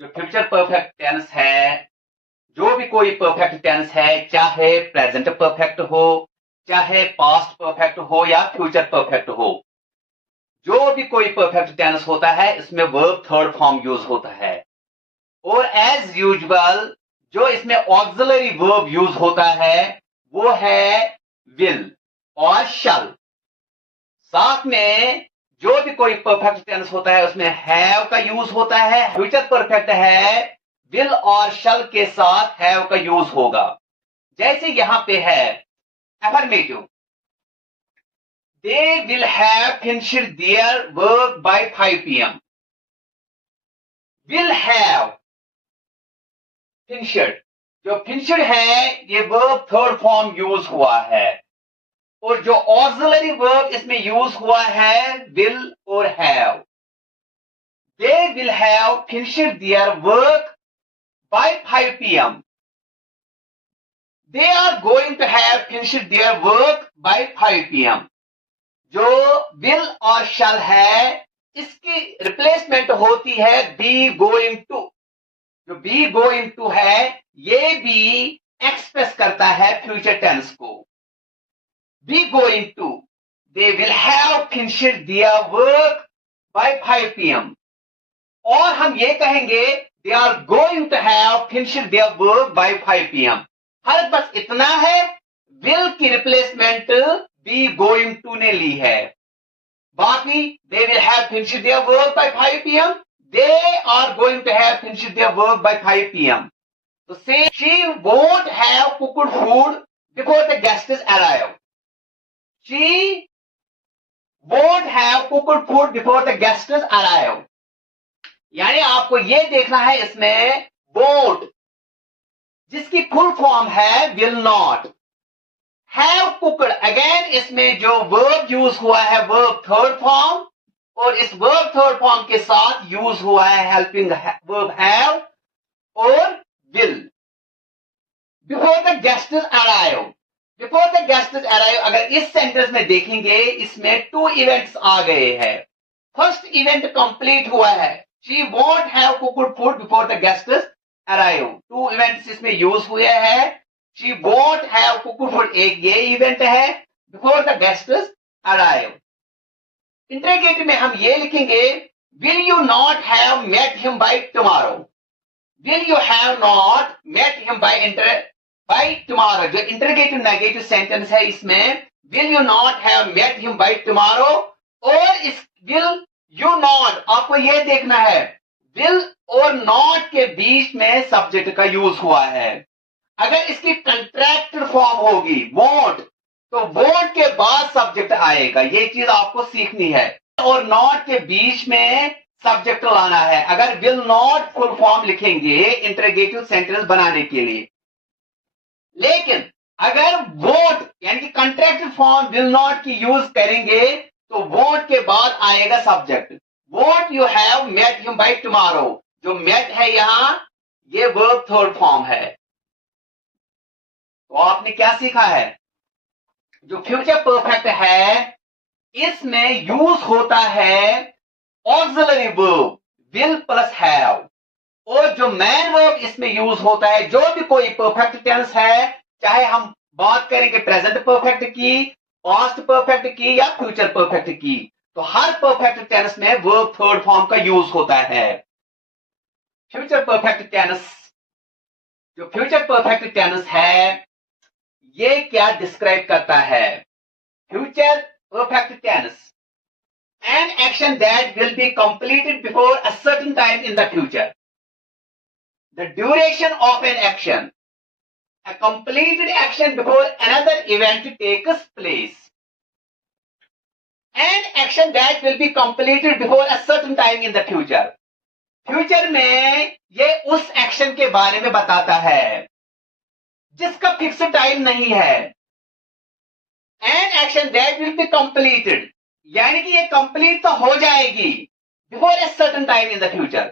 जो future perfect tense है, जो भी कोई परफेक्ट टेंस है, चाहे प्रेजेंट परफेक्ट हो, चाहे पास्ट परफेक्ट हो या फ्यूचर परफेक्ट हो, जो भी कोई परफेक्ट टेंस होता है इसमें वर्ब थर्ड फॉर्म यूज होता है। और एज यूजुअल जो इसमें ऑक्सिलरी वर्ब यूज होता है वो है विल और शल। साथ में जो भी कोई परफेक्ट टेंस होता है उसमें हैव का यूज होता है। फ्यूचर परफेक्ट है, विल और शल के साथ हैव का यूज होगा। जैसे यहां पे है affirmative, they will have finished their work by 5 PM। Will have finished, जो फिनिश्ड है ये वर्ब थर्ड फॉर्म यूज हुआ है। और जो ऑक्सिलरी वर्ब इसमें यूज हुआ है विल और have. They will have finished their work by 5 PM। They are going to have finished their work by 5 PM। जो विल और शल है इसकी रिप्लेसमेंट होती है बी गोइंग टू। जो बी गोइंग टू है ये भी एक्सप्रेस करता है फ्यूचर टेंस को। Be going to, they will have finished their work by 5 PM। और हम ये कहेंगे they are going to have finished their work by 5 PM। फर्क बस इतना है, will की रिप्लेसमेंट be going to ने ली है। बाकी they will have finished their work by 5 PM, they are going to have finished their work by 5 PM। तो say she won't have cooked food before the guests arrive। She won't have cooked food before the guests arrive। यानी आपको ये देखना है इसमें won't जिसकी full form है will not, have cooked again इसमें जो वर्ब यूज हुआ है वर्ब थर्ड फॉर्म, और इस वर्ब थर्ड फॉर्म के साथ यूज हुआ है हेल्पिंग वर्ब have और will। Before the guests arrive, before the guests arrive अगर इस सेंटेंस में देखेंगे इसमें 2 इवेंट्स आ गए हैं। फर्स्ट इवेंट कंप्लीट हुआ है, she won't have cooked food before the guests arrive. 2 events इसमें यूज हुए हैं, she won't have cooked food एक ये इवेंट है, before the guests arrive. Interrogative में हम ये लिखेंगे will you not have met him by tomorrow. Will you have not met him by tomorrow. जो इंटरोगेटिव नेगेटिव सेंटेंस है इसमें will you not have met him by tomorrow, और इस will you not आपको यह देखना है विल और नॉट के बीच में सब्जेक्ट का यूज हुआ है। अगर इसकी कंट्रैक्टेड फॉर्म होगी वोंट, तो वोंट के बाद सब्जेक्ट आएगा। ये चीज आपको सीखनी है। और नॉट के बीच में सब्जेक्ट लाना है अगर विल नॉट फुल फॉर्म लिखेंगे इंटरोगेटिव सेंटेंस बनाने के लिए। लेकिन अगर वोंट यानी कि कंट्रैक्टेड फॉर्म विल नॉट की यूज करेंगे तो वोंट के बाद आएगा subject. Won't you have met him by tomorrow, जो मेट है यहां ये वर्ब थर्ड फॉर्म है। तो आपने क्या सीखा है, जो फ्यूचर परफेक्ट है इसमें यूज होता है auxiliary verb will plus have, और जो मेन वर्ब इसमें यूज होता है जो भी कोई परफेक्ट टेंस है, चाहे हम बात करेंगे प्रेजेंट परफेक्ट की, पास्ट परफेक्ट की या फ्यूचर परफेक्ट की, तो हर परफेक्ट टेंस में वर्ब थर्ड फॉर्म का यूज होता है। फ्यूचर परफेक्ट टेंस, जो फ्यूचर परफेक्ट टेंस है ये क्या डिस्क्राइब करता है, future perfect tense an action that will be completed before a certain time in the future। The duration of an action, a completed action before another event takes place। An action that will be completed before a certain time in the future। Future में ये उस action के बारे में बताता है जिसका fix time नहीं है। An action that will be completed यानी कि ये कंप्लीट तो हो जाएगी before a certain time in the future.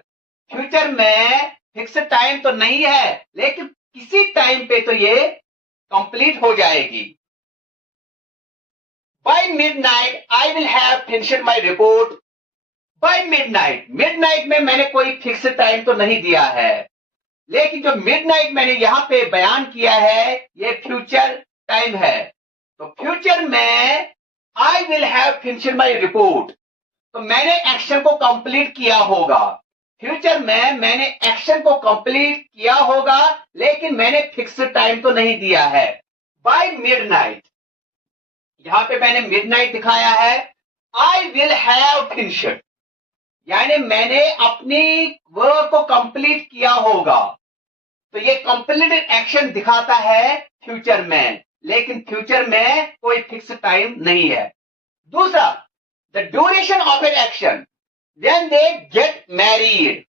Future में फिक्स टाइम तो नहीं है लेकिन किसी टाइम पे तो ये कंप्लीट हो जाएगी। By midnight I will have finished my report, by midnight, midnight में मैंने कोई फिक्स टाइम तो नहीं दिया है, लेकिन जो मिडनाइट मैंने यहां पे बयान किया है ये फ्यूचर टाइम है। तो फ्यूचर में आई will have finished my report, तो मैंने एक्शन को कंप्लीट किया होगा। फ्यूचर में मैंने एक्शन को कंप्लीट किया होगा, लेकिन मैंने फिक्स टाइम तो नहीं दिया है। बाय मिडनाइट, यहां पे मैंने मिडनाइट दिखाया है। आई विल हैव फिनिश्ड, यानी मैंने अपनी वर्क को कंप्लीट किया होगा। तो ये कंप्लीटेड एक्शन दिखाता है फ्यूचर में, लेकिन फ्यूचर में कोई फिक्स टाइम नहीं है। दूसरा, the duration of an action when they get married,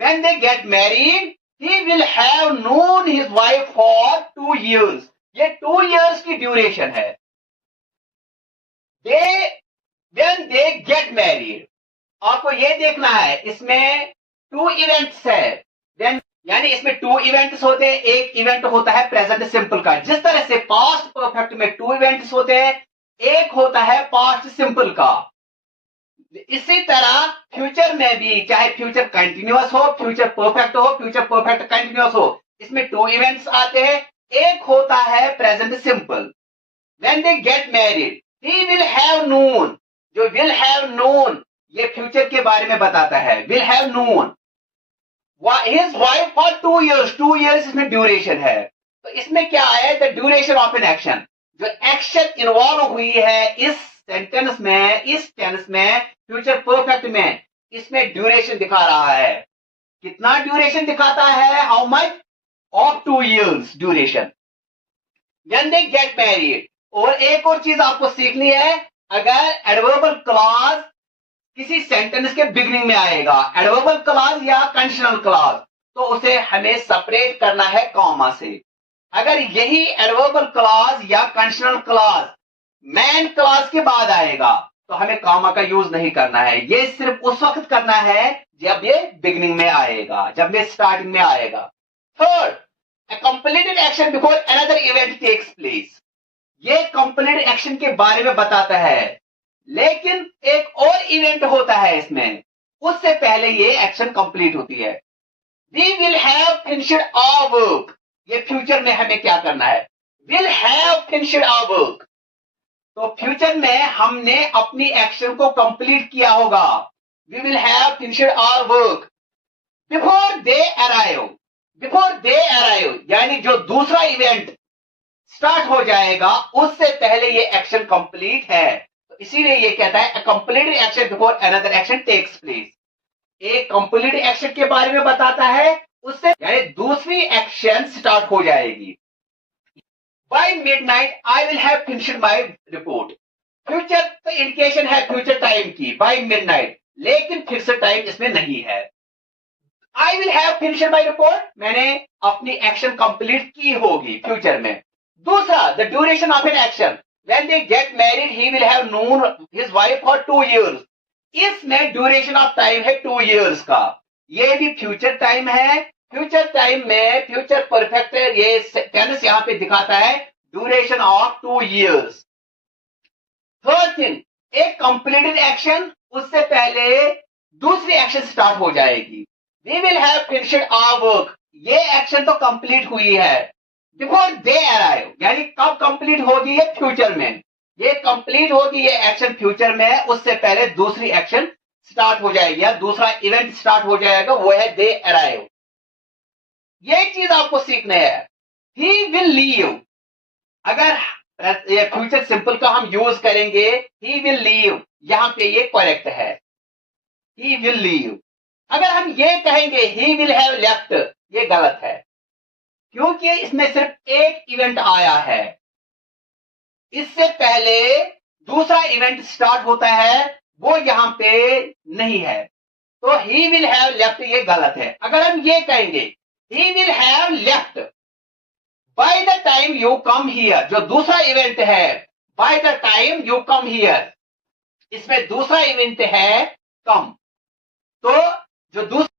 when they get married he will have known his wife for 2 years, ये 2 years की ड्यूरेशन है। व्हेन दे गेट मैरिड, आपको ये देखना है इसमें 2 इवेंट्स है, यानी इसमें 2 इवेंट्स होते हैं। एक इवेंट होता है प्रेजेंट सिंपल का, जिस तरह से पास्ट परफेक्ट में 2 इवेंट्स होते हैं, एक होता है पास्ट सिंपल का। इसी तरह फ्यूचर में भी, चाहे फ्यूचर कंटिन्यूअस हो, फ्यूचर परफेक्ट हो, फ्यूचर परफेक्ट कंटिन्यूअस हो, इसमें 2 इवेंट्स आते हैं। एक होता है present simple. When they get married he will have known, जो विल हैव नोन ये फ्यूचर के बारे में बताता है। Will have known his wife for 2 years, 2 years इसमें ड्यूरेशन है। तो इसमें क्या है, the duration of an action, जो एक्शन इन्वॉल्व हुई है इस सेंटेंस में, इस टेंस में, फ्यूचर परफेक्ट में, इसमें ड्यूरेशन दिखा रहा है। कितना ड्यूरेशन दिखाता है, how much, of 2 years duration. When they get married, और एक और चीज आपको सीखनी है, अगर एडवर्बल क्लॉज किसी सेंटेंस के बिगिनिंग में आएगा, एडवर्बल क्लॉज या कंडीशनल क्लॉज, तो उसे हमें सेपरेट करना है कॉमा से। अगर यही एडवर्बल क्लॉज या कंडीशनल क्लॉज मैन क्लॉज के बाद आएगा, तो हमें कॉमा का यूज नहीं करना है। ये सिर्फ उस वक्त करना है जब ये बिगिनिंग में आएगा, जब ये स्टार्टिंग में आएगा। Third, a completed action before another event takes place, ये कंप्लीट एक्शन के बारे में बताता है, लेकिन एक और इवेंट होता है इसमें, उससे पहले ये एक्शन कंप्लीट होती है। We will have finished our work, ये फ्यूचर में हमें क्या करना है, will have finished our work. तो फ्यूचर में हमने अपनी एक्शन को कंप्लीट किया होगा। We will have finished our work before they arrive, before they arrive, यानी जो दूसरा इवेंट स्टार्ट हो जाएगा उससे पहले ये एक्शन कंप्लीट है। तो इसीलिए ये कहता है complete action before another action takes place, एक कंप्लीट एक्शन के बारे में बताता है, उससे यानी दूसरी एक्शन स्टार्ट हो जाएगी। By midnight I will have finished my report, future तो इंडिकेशन है फ्यूचर टाइम की, बाय मिडनाइट, लेकिन फिक्स टाइम इसमें नहीं है। I will have finished my report, मैंने अपनी एक्शन कंप्लीट की होगी फ्यूचर में। दूसरा, the duration of an action when they get married he will have known his wife for 2 years, इसमें ड्यूरेशन ऑफ टाइम है 2 years का, ये भी फ्यूचर टाइम है। फ्यूचर टाइम में फ्यूचर परफेक्ट ये टेंस यहां पे दिखाता है duration of 2 years। Third thing, एक कंप्लीटेड एक्शन, उससे पहले दूसरी एक्शन स्टार्ट हो जाएगी। We will have finished our work, ये एक्शन तो कंप्लीट हुई है। बिफोर दे अराइव, यानी कब कंप्लीट होगी, ये फ्यूचर में, ये कंप्लीट होगी ये एक्शन फ्यूचर में, उससे पहले दूसरी एक्शन स्टार्ट हो जाएगी या दूसरा इवेंट स्टार्ट हो जाएगा, वो है दे अराइव। ये चीज आपको सीखना है। ही विल लीव, अगर फ्यूचर सिंपल का हम यूज करेंगे, ही विल लीव, यहां पे ये करेक्ट है, ही विल लीव। अगर हम ये कहेंगे ही विल हैव लेफ्ट, ये गलत है, क्योंकि इसमें सिर्फ एक इवेंट आया है, इससे पहले दूसरा इवेंट स्टार्ट होता है, वो यहां पे नहीं है। तो ही विल हैव लेफ्ट ये गलत है। अगर हम ये कहेंगे ही will have left by the time you come here, जो दूसरा इवेंट है by the time you come here, इसमें दूसरा इवेंट है कम, तो जो दूसरा